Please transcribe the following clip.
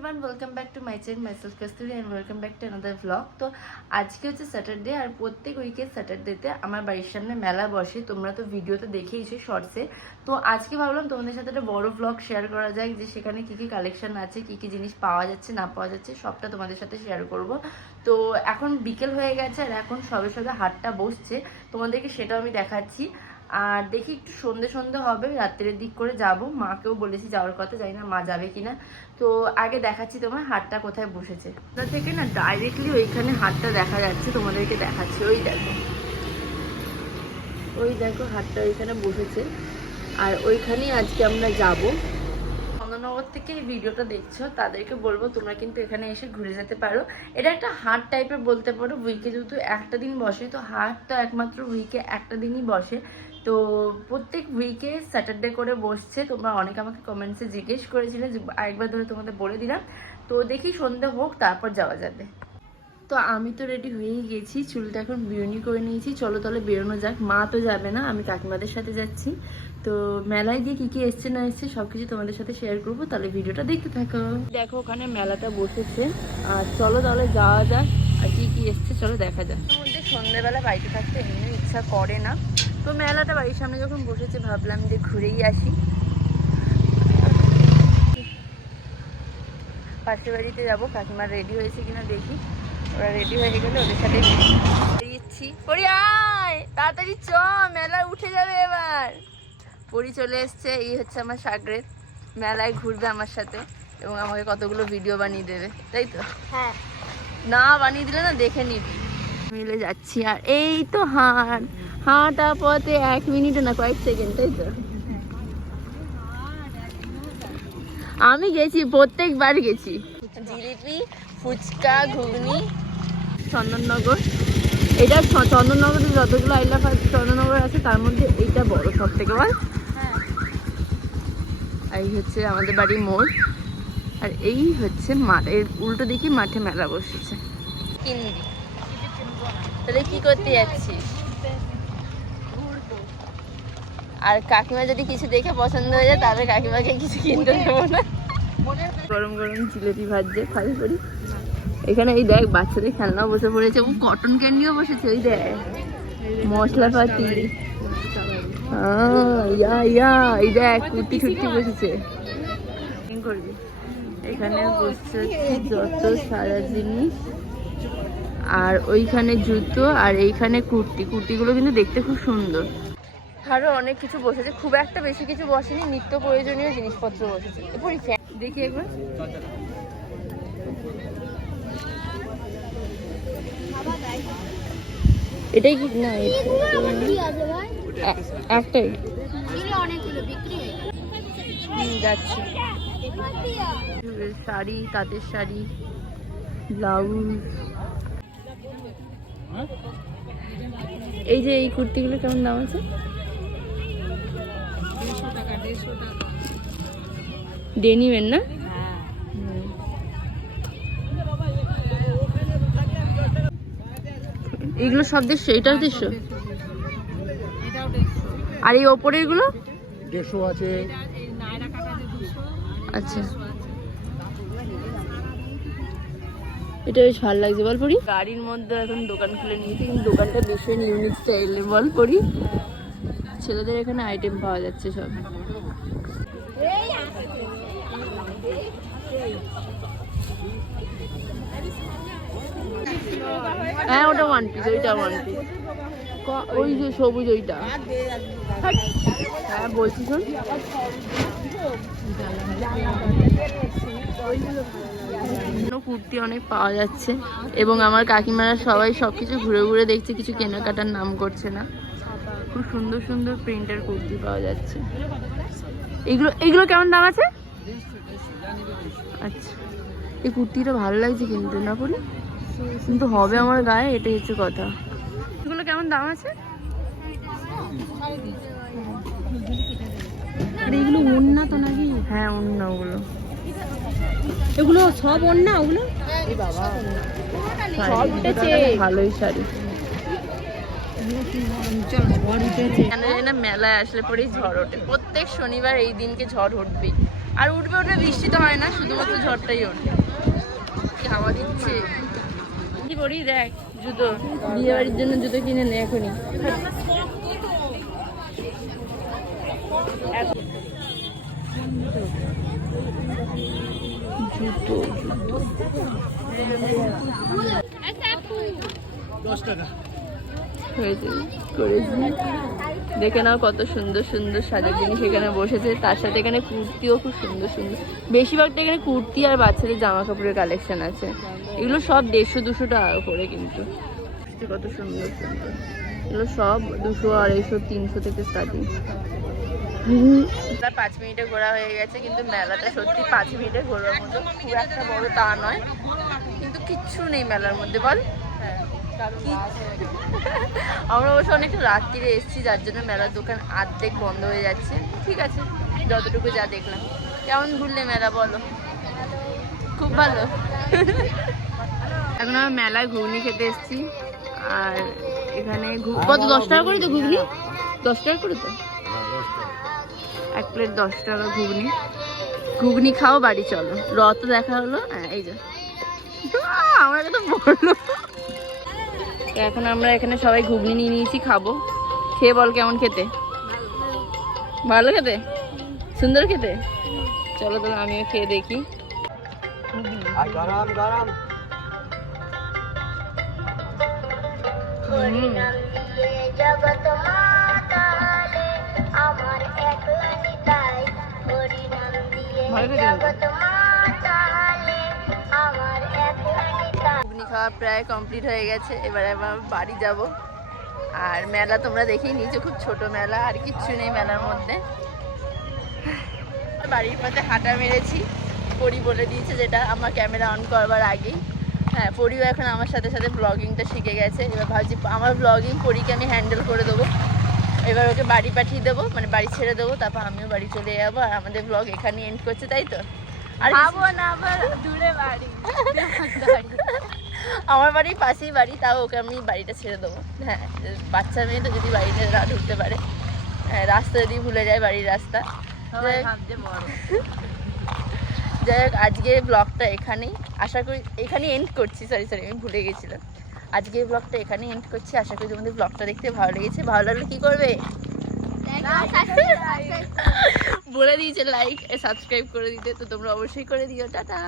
Everyone, welcome back to my channel myself Kasturi and welcome back to another blog. তো আজকে হচ্ছে Saturday, আর প্রত্যেক উইকের স্যাটারডেতে আমার বাড়ির সামনে মেলা বসে। তোমরা তো ভিডিওতে দেখেইছো শর্টসে। তো আজকে ভাবলাম তোমাদের সাথে একটা বড় ব্লগ শেয়ার করা যায়, যে সেখানে কী কী কালেকশন আছে, কী কী জিনিস পাওয়া যাচ্ছে না পাওয়া যাচ্ছে সবটা তোমাদের সাথে শেয়ার করব। তো এখন বিকেল হয়ে গেছে আর এখন সবে সবে হাটটা বসছে, তোমাদেরকে সেটাও আমি দেখাচ্ছি। আর দেখি একটু সন্ধে সন্ধে হবে, রাত্রের দিক করে যাব, মাকেও বলেছি যাওয়ার কথা, জানি না মা যাবে কিনা। তো আগে দেখাচ্ছি তোমার হাটটা কোথায় বসেছে। ওটা থেকে না ডাইরেক্টলি ওইখানে হাটটা দেখা যাচ্ছে, তোমাদেরকে দেখাচ্ছি। ওই দেখো হাটটা ওইখানে বসেছে, আর ওইখানেই আজকে আমরা যাব। চন্দননগর থেকে এই ভিডিওটা দেখছো তাদেরকে বলবো তোমরা কিন্তু এখানে এসে ঘুরে যেতে পারো। এটা একটা হাট টাইপের বলতে পারো, উইকে যেহেতু একটা দিন বসে, তো হাটটা একমাত্র উইকে একটা দিনই বসে। তো প্রত্যেক উইকে স্যাটারডে করে বসছে। তোমরা অনেকে আমাকে কমেন্টসে জিজ্ঞেস করেছিলে, যে আরেকবার ধরে তোমাদের বলে দিলাম। তো দেখি সন্ধে হোক, তারপর যাওয়া যাবে। তো আমি তো রেডি হয়েই গেছি, চুলটা এখন বিরুনি করে নিয়েছি। চলো তাহলে বেরোনো যাক। মা তো যাবে না, আমি কাকিমাদের সাথে যাচ্ছি। তো মেলায় গিয়ে কী কী এসছে না এসছে সবকিছু তোমাদের সাথে শেয়ার করবো, তাহলে ভিডিওটা দেখতে থাকো। দেখো ওখানে মেলাটা বসেছে, আর চলো তাহলে যাওয়া যাক। আর কি কি এসছে চলো দেখা যাক। এর মধ্যে সন্ধ্যেবেলা বাড়িতে থাকতে এমনি ইচ্ছা করে না, তো মেলাটা বাড়ির সামনে যখন বসেছে ভাবলাম যে ঘুরেই আসি। পাশের বাড়িতে যাবো, কাকিমা রেডি হয়েছে কিনা দেখি। ওরা রেডি হয়ে গেলে ওদের সাথে বেরিয়েছি। পরি আয় তাড়াতাড়ি, চ মেলা উঠে যাবে এবার। পরি চলে এসছে, এই হচ্ছে আমার সাগরেদ। মেলায় ঘুরবে আমার সাথে এবং আমাকে কতগুলো ভিডিও বানিয়ে দেবে, তাই তো? হ্যাঁ, না বানিয়ে দিলে না দেখে নিবি। মিলে যাচ্ছি, আর এই তো হাঁটা পথে 1 মিনিটে না কয়েক সেকেন্ড, তাই তো? আমি গেছি, প্রত্যেকবার গেছি। জিলিপি, ফুচকা, ঘুগনি, চন্দননগর। এটা চন্দননগরে যতগুলো আইলাফ চন্দননগর আছে তার মধ্যে এইটা বড় সব থেকে বল। এই হচ্ছে আমাদের বাড়ির মোড়, আর এই হচ্ছে মাঠের উল্টো দিকে মাঠে মেলা বসেছে। কিনবি তাহলে কি করতে যাচ্ছিস? আর কাকিমা যদি কিছু দেখে পছন্দ হয়ে যায় তাহলে কাকিমাকে কিছু কিনতে দেবো না। গরম গরম জিলেপি ভাজছে, খাবি পরি? এখানে এই দেখ বাচ্চাদের খেলনাও বসে পড়েছে, ও কটন ক্যান্ডিও বসেছে। ওই দেখ মশলাপাতি, এই দেখ কুর্তি ছুটি বসেছে। করবি এখানে বসছে যত সারা জিনিস, আর ওইখানে জুতো, আর এইখানে কুর্তিগুলো কিন্তু দেখতে খুব সুন্দর। আরো অনেক কিছু বসেছে, খুব একটা বেশি কিছু বসেনি, নিত্য প্রয়োজনীয় জিনিসপত্র বসেছে। এরপর দেখি একবার। এটাই কি না? একটাই যাচ্ছি। শাড়ি, তাঁতের শাড়ি, ব্লাউজ। এই যে এই কুর্তিগুলো কেমন দাম আছে? 150 টাকা। ডেনিমের না? এগুলো সব 150, এটাও 150, আর এই ওপরের গুলো 150 আছে। আচ্ছা, এটা বেশ ভালো লাগছে। বল পরি, গাড়ির মধ্যে এখন দোকান খুলে নিয়েছি, কিন্তু দোকানটা ভীষণ ইউনিক স্টাইলের। বল পরি, ছেলেদের এখানে আইটেম পাওয়া যাচ্ছে সব। হ্যাঁ ওটা 1 পিস, ওইটা 1 পিস। ওই যে সবুজ ওইটা, হ্যাঁ বলছি শোন। কুর্তি অনেক পাওয়া যাচ্ছে, এবং আমার কাকিমারা সবাই সবকিছু ঘুরে ঘুরে দেখছে, কিছু কেনাকাটার নাম করছে না। খুব সুন্দর সুন্দর প্রিন্টের কুর্তি পাওয়া যাচ্ছে। এগুলো কেমন দাম আছে? আচ্ছা, এই কুর্তিটা ভালো লাগছে কিন্তু না পরি, কিন্তু হবে আমার গায়ে, এটাই হচ্ছে কথা। এগুলো কেমন দাম আছে? আর এগুলো ওড়না তো নাকি? হ্যাঁ ওড়না, ওগুলো এগুলো সব ওড়না। ওগুলো ভালোই শাড়ি। মেলায় আসলে পরেই ঝড় ওঠে, প্রত্যেক শনিবার এই দিনকে ঝড় উঠবেই। আর উঠবে উঠবে, বৃষ্টি তো হয় না, শুধুমাত্র ঝড়টাই ওঠে। কি হাওয়া দিচ্ছে। কি করি দেখ, জুতো বিয়ে বাড়ির জন্য জুতো কিনে নে এখনই। জুতো দেখে নাও কত সুন্দর সুন্দর সাজার জিনিস এখানে বসেছে। তার সাথে এখানে কুর্তিও খুব সুন্দর সুন্দর, বেশিরভাগটা এখানে কুর্তি আর বাচ্চাদের জামা কাপড়ের কালেকশন আছে। এগুলো সব 150-200 টাকা করে, কিন্তু কত সুন্দর সুন্দর এগুলো সব 200, 250, 300 থেকে স্টার্টিং। 5 মিনিটে ঘোরা হয়ে গেছে, কিন্তু মেলাটা সত্যি 5 মিনিটে ঘোরার মতো, খুব একটা বড় তা নয়, কিন্তু কিচ্ছু নেই মেলার মধ্যে বল। আমরা অবশ্য অনেক রাত্রিরে এসেছি, যার জন্য মেলার দোকান অর্ধেক বন্ধ হয়ে যাচ্ছে। ঠিক আছে, যতটুকু যা দেখলাম। কেমন ঘুরলে মেলা বলো? খুব ভালো। এখন আমরা মেলায় ঘুগনি খেতে এসেছি, আর এখানে কত 10 টাকা করে তো ঘুগনি, 10 টাকা করে তো 1 প্লেট 10 টাকা ঘুগনি। ঘুগনি খাও, বাড়ি চলো। রথ দেখা হলো, হ্যাঁ এই যে আমার কথা বললো। এখন আমরা এখানে সবাই ঘুগনি নিয়ে নিয়েছি, খাবো। খেয়ে বল কেমন খেতে? ভালো খেতে, সুন্দর খেতে। চলো তাহলে আমিও খেয়ে দেখি। গরম গরম। ঘুগনি খাওয়া প্রায় কমপ্লিট হয়ে গেছে, এবারে আমরা বাড়ি যাব। আর মেলা তোমরা দেখেই নিচে খুব ছোট মেলা, আর কিচ্ছু নেই মেলার মধ্যে। বাড়ির পথে হাঁটা মেরেছি, পরি বলে দিয়েছে যেটা আমার ক্যামেরা অন করবার আগেই। হ্যাঁ, পরিও এখন আমার সাথে সাথে ব্লগিংটা শিখে গেছে। এবার ভাবছি আমার ব্লগিং পরিকে আমি হ্যান্ডেল করে দেবো। এবার ওকে বাড়ি পাঠিয়ে দেবো, মানে বাড়ি ছেড়ে দেবো, তারপর আমিও বাড়ি চলে যাবো। আর আমাদের ব্লগ এখানে এন্ড করছে, তাই তো? আর না, আবার দূরে বাড়ি। আমার বাড়ির পাশেই বাড়ি, তাও ওকে আমি বাড়িটা ছেড়ে দেবো। হ্যাঁ, বাচ্চা মেয়ে তো যদি বাড়িতে ঢুকতে পারে, হ্যাঁ, রাস্তা যদি ভুলে যায়, বাড়ির রাস্তা। যাই হোক, আজকের ব্লগটা এখানেই আশা করি এখানেই এন্ড করছি। সরি আমি ভুলে গেছিলাম। আজকের ব্লগটা এখানেই এন্ড করছি। আশা করি তোমাদের ব্লগটা দেখতে ভালো লেগেছে। ভালো লাগলে কি করবে? বলে দিয়েছে লাইক সাবস্ক্রাইব করে দিতে, তো তোমরা অবশ্যই করে দিও। টাটা।